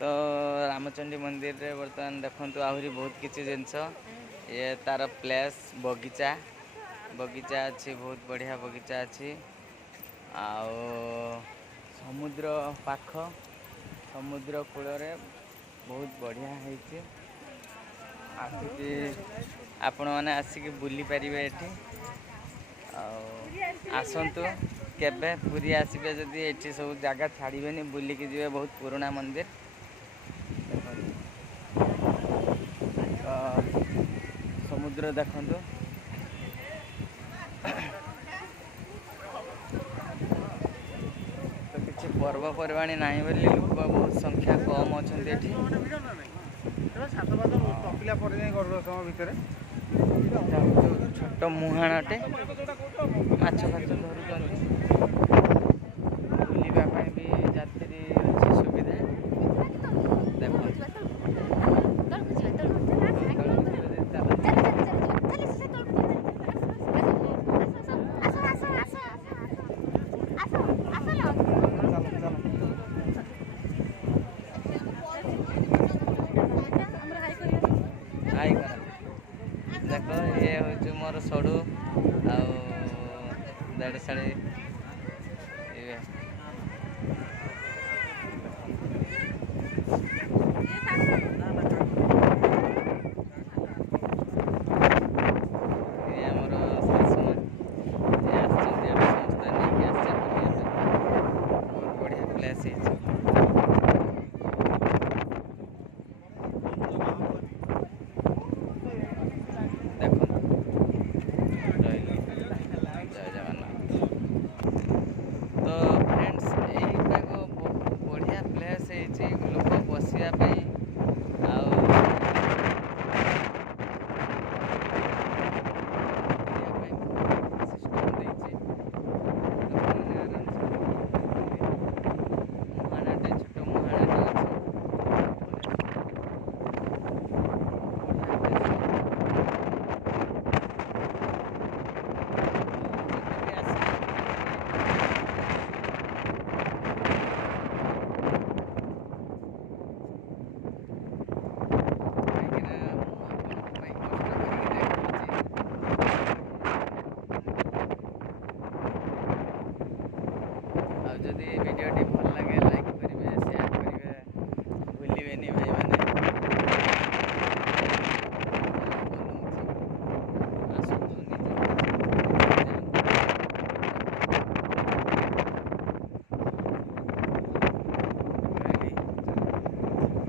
तो रामचंडी मंदिर रे बर्तमान देखु आहरी बहुत किसी जिनस ये तार प्लेस बगीचा बगीचा अच्छी बहुत बढ़िया बगीचा अच्छी आओ समुद्र पाख समुद्र कूल बहुत बढ़िया है आसिक आपण मैंने आसिक बुली पारे ये आसतु केबे पूरी आसबे जदि ये सब जगह छाड़बेनि बुलिकी जी बहुत पुराना मंदिर समुद्र देखु तो किसी पर्वपर्वाणी ना बोली लोक बहुत संख्या कम अच्छा छोट मुहाणटे माछ फाच धरुं बुलवाई भी यात्री अच्छी सुविधा देखो हाई कर देखो ये हूँ मोर सड़ू आड़ साड़े लोक बसापी जदि वीडियो भल लगे लाइक करेंगे शेयर करेंगे भूलें भाई।